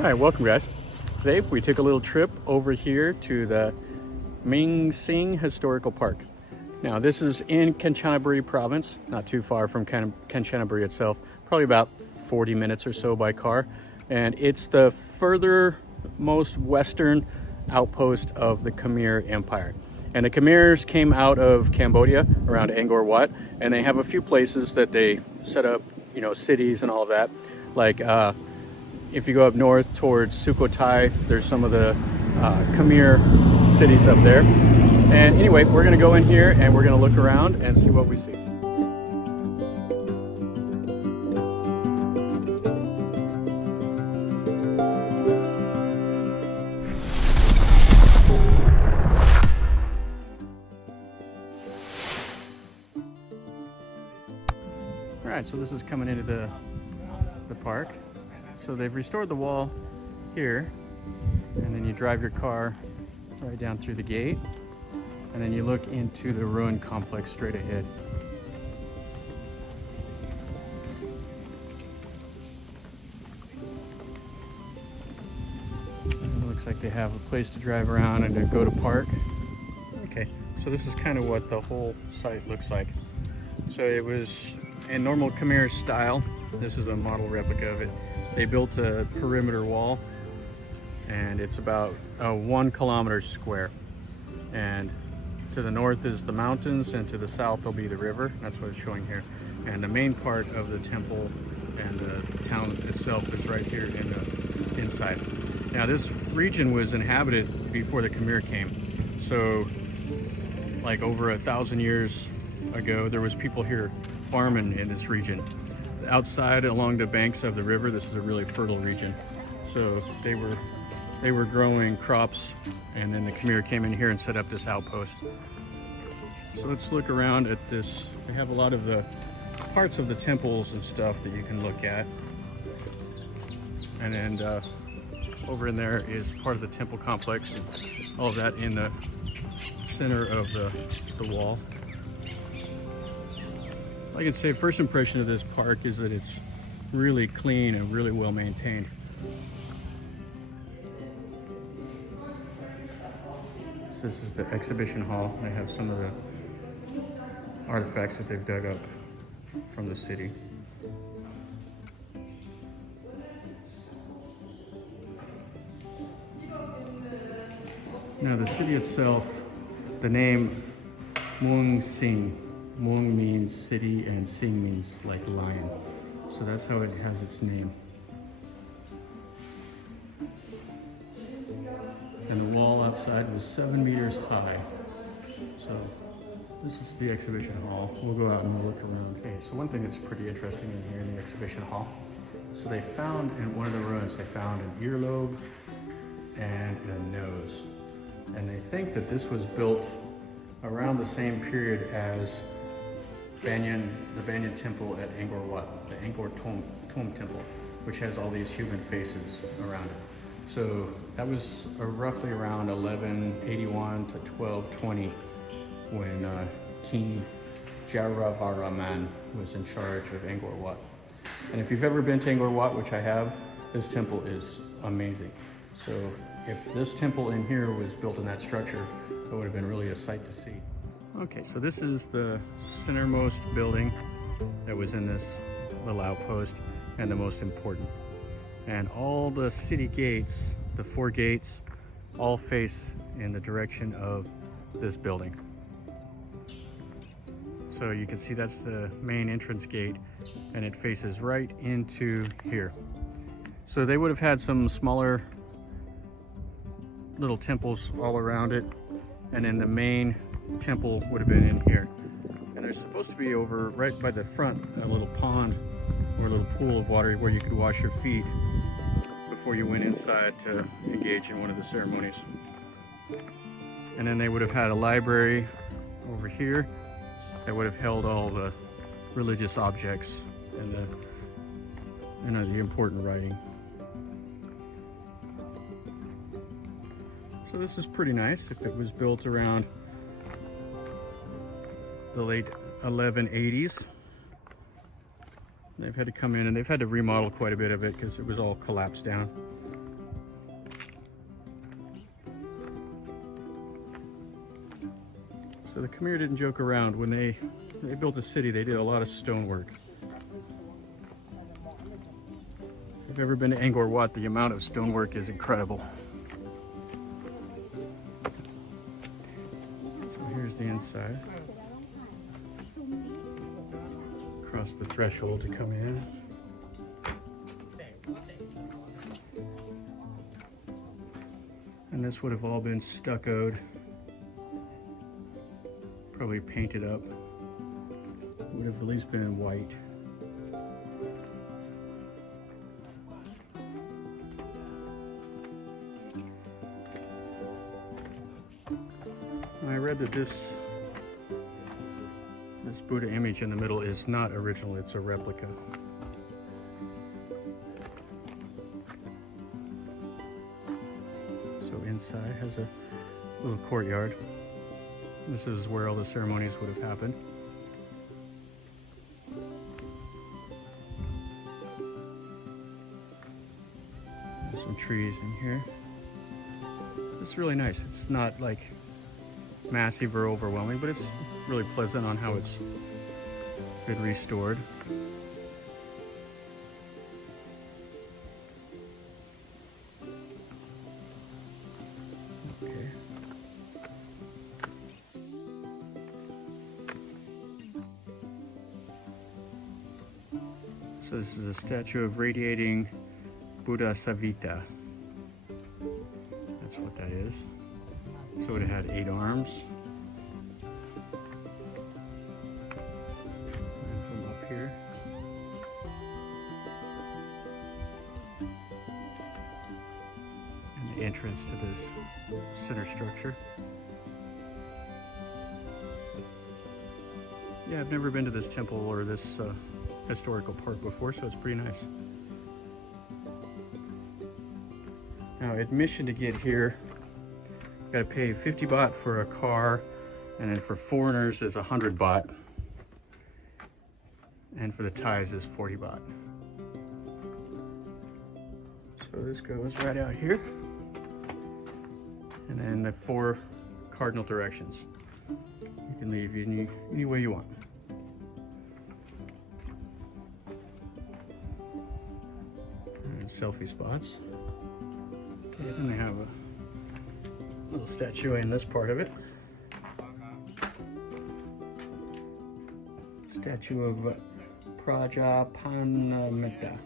All right, welcome guys. Today we took a little trip over here to the Mueang Sing Historical Park. Now this is in Kanchanaburi Province, not too far from Kanchanaburi itself, probably about 40 minutes or so by car. And it's the furthermost western outpost of the Khmer Empire. And the Khmers came out of Cambodia around Angkor Wat, and they have a few places that they set up, you know, cities and all of that. Like if you go up north towards Sukhothai, there's some of the Khmer cities up there. And anyway, we're gonna go in here and we're gonna look around and see what we see. All right, so this is coming into the park. So they've restored the wall here, and then you drive your car right down through the gate, and then you look into the ruin complex straight ahead. And it looks like they have a place to drive around and to go to park. Okay, so this is kind of what the whole site looks like. So it was in normal Khmer style. This is a model replica of it. They built a perimeter wall, and it's about 1 kilometer square. And to the north is the mountains, and to the south will be the river. That's what it's showing here. And the main part of the temple and the town itself is right here in the inside. Now this region was inhabited before the Khmer came. So like over 1,000 years ago, there was people here farming in this region. Outside along the banks of the river, this is a really fertile region. So they were growing crops, and then the Khmer came in here and set up this outpost. So let's look around at this. They have a lot of the parts of the temples and stuff that you can look at. And then over in there is part of the temple complex, and all of that in the center of the wall. I can say first impression of this park is that it's really clean and really well maintained. So this is the exhibition hall. They have some of the artifacts that they've dug up from the city. Now the city itself, the name Mueang Sing. Mueng means city and Sing means like lion. So that's how it has its name. And the wall outside was 7 meters high. So this is the exhibition hall. We'll go out and we'll look around. Okay, so one thing that's pretty interesting in here in the exhibition hall. So they found in one of the ruins, they found an earlobe and a nose. And they think that this was built around the same period as the Banyan temple at Angkor Wat, the Angkor Tomb temple, which has all these human faces around it. So that was roughly around 1181 to 1220 when King Rama I was in charge of Angkor Wat. And if you've ever been to Angkor Wat, which I have, this temple is amazing. So if this temple in here was built in that structure, it would have been really a sight to see. Okay, so this is the centermost building that was in this little outpost, and the most important. And all the city gates, the 4 gates, all face in the direction of this building. So you can see that's the main entrance gate, and it faces right into here. So they would have had some smaller little temples all around it, and then the main temple would have been in here. And there's supposed to be over right by the front a little pond or a little pool of water where you could wash your feet before you went inside to engage in one of the ceremonies. And then they would have had a library over here that would have held all the religious objects and the important writing. So this is pretty nice. If it was built around the late 1180s, they've had to come in and they've had to remodel quite a bit of it because it was all collapsed down. So the Khmer didn't joke around. When they built a city, they did a lot of stonework. If you've ever been to Angkor Wat, the amount of stonework is incredible. So here's the inside. Cross the threshold to come in. And this would have all been stuccoed, probably painted up. Would have at least been in white. I read that this Buddha image in the middle is not original, it's a replica. So inside has a little courtyard. This is where all the ceremonies would have happened. There's some trees in here. It's really nice. It's not like massive or overwhelming, but it's really pleasant on how it's been restored. Okay. So this is a statue of radiating Buddha Savita. That's what that is. So it had 8 arms. And from up here. And the entrance to this center structure. Yeah, I've never been to this temple or this historical park before, so it's pretty nice. Now, admission to get here, you gotta pay 50 baht for a car, and then for foreigners is 100 baht, and for the Thais is 40 baht. So this goes right out here, and then the 4 cardinal directions. You can leave any way you want. And selfie spots. Okay, then they have a little statue in this part of it. Statue of Prajapanamita.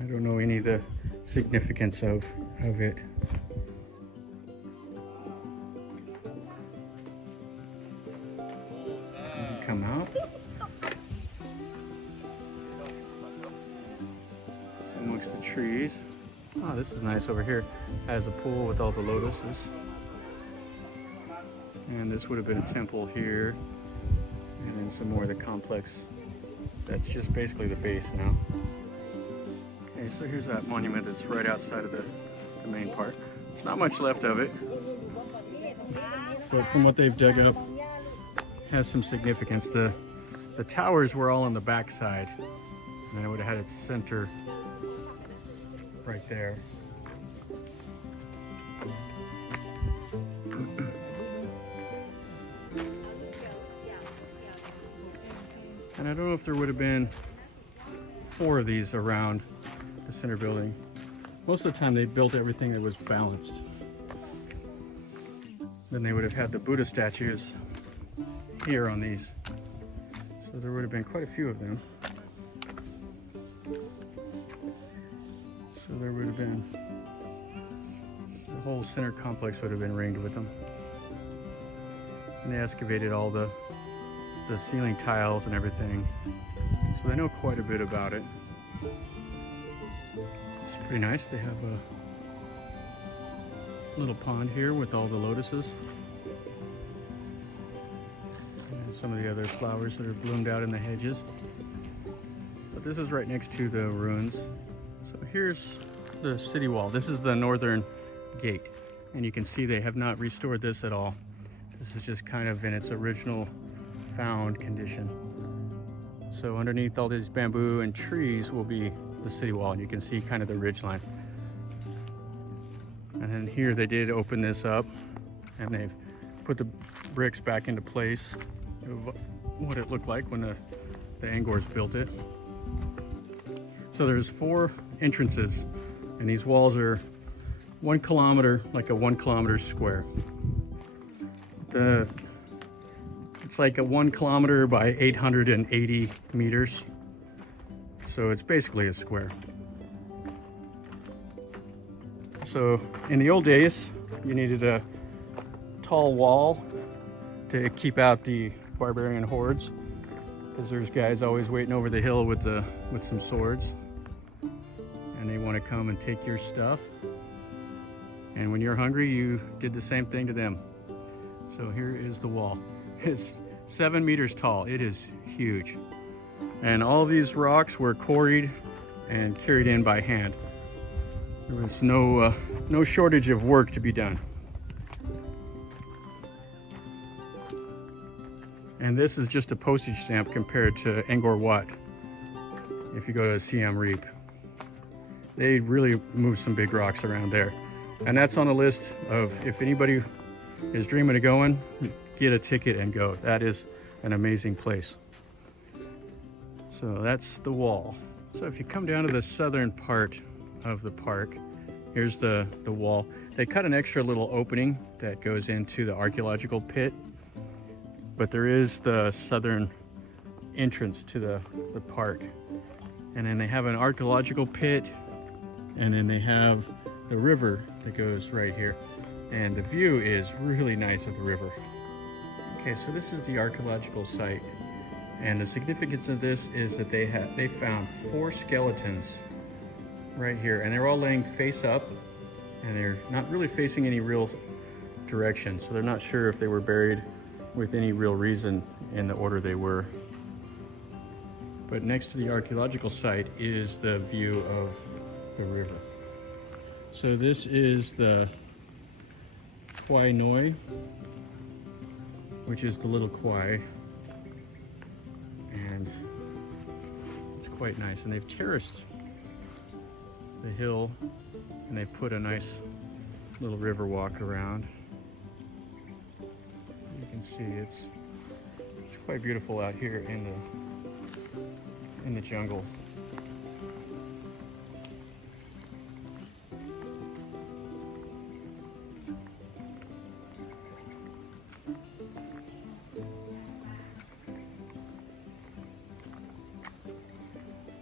I don't know any of the significance of it. Come out. It's amongst the trees. Oh, this is nice over here. Has a pool with all the lotuses. And this would have been a temple here. And then some more of the complex. That's just basically the base now. Okay, so here's that monument that's right outside of the main part. Not much left of it. But from what they've dug up, has some significance. The towers were all on the back side, and then it would have had its center right there. And I don't know if there would have been 4 of these around the center building. Most of the time they built everything that was balanced. Then they would have had the Buddha statues here on these. So there would have been quite a few of them. So there would have been, the whole center complex would have been ringed with them. And they excavated all the ceiling tiles and everything. So they know quite a bit about it. It's pretty nice. They have a little pond here with all the lotuses. And some of the other flowers that are bloomed out in the hedges. But this is right next to the ruins. So here's the city wall. This is the northern gate. And you can see they have not restored this at all. This is just kind of in its original found condition. So underneath all these bamboo and trees will be the city wall, and you can see kind of the ridge line. And then here they did open this up and they've put the bricks back into place of what it looked like when the Angkors built it. So there's 4 entrances, and these walls are 1 kilometer, like a 1 kilometer square. It's like a 1 kilometer by 880 meters. So it's basically a square. So in the old days, you needed a tall wall to keep out the barbarian hordes, because there's guys always waiting over the hill with some swords, and they want to come and take your stuff. And when you're hungry, you did the same thing to them. So here is the wall. It's 7 meters tall. It is huge. And all these rocks were quarried and carried in by hand. There was no shortage of work to be done. And this is just a postage stamp compared to Angkor Wat. If you go to Siem Reap, they really moved some big rocks around there. And that's on the list of, if anybody is dreaming of going, get a ticket and go. That is an amazing place. So that's the wall. So if you come down to the southern part of the park, here's the wall. They cut an extra little opening that goes into the archaeological pit, but there is the southern entrance to the park. And then they have an archaeological pit, and then they have the river that goes right here. And the view is really nice of the river. Okay, so this is the archaeological site. And the significance of this is that they found 4 skeletons right here, and they're all laying face up, and they're not really facing any real direction. So they're not sure if they were buried with any real reason in the order they were. But next to the archaeological site is the view of the river. So this is the Kwai Noi, which is the little kwai, and it's quite nice. And they've terraced the hill, and they put a nice little river walk around. You can see it's quite beautiful out here in the jungle.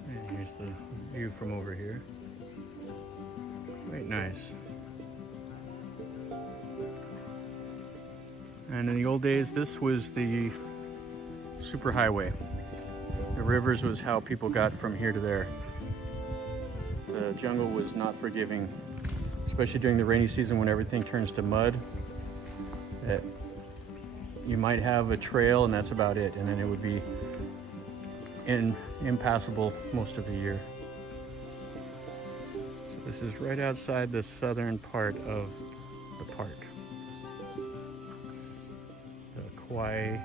And here's the view from over here. Quite nice. And in the old days, this was the superhighway. The rivers was how people got from here to there. The jungle was not forgiving, especially during the rainy season when everything turns to mud. That you might have a trail and that's about it, and then it would be impassable most of the year. So this is right outside the southern part of the park. The Kwai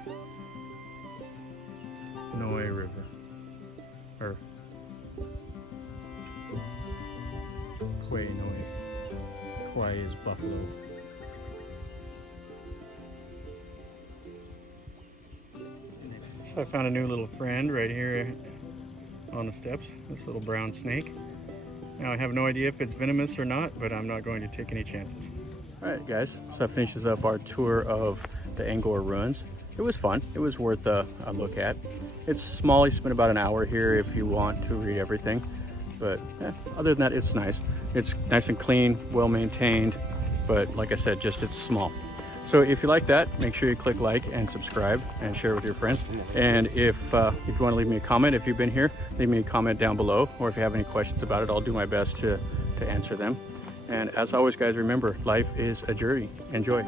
Noi River, or Kwai Noi. Kwai is buffalo. So I found a new little friend right here on the steps, this little brown snake. Now I have no idea if it's venomous or not, but I'm not going to take any chances. All right, guys, so that finishes up our tour of the Angkor ruins. It was fun. It was worth a look at. It's small. You spend about an hour here if you want to read everything. But other than that, it's nice. It's nice and clean, well maintained. But like I said, it's small. So if you like that, make sure you click like and subscribe and share with your friends. And if you want to leave me a comment, if you've been here, leave me a comment down below. Or if you have any questions about it, I'll do my best to answer them. And as always, guys, remember, life is a journey. Enjoy.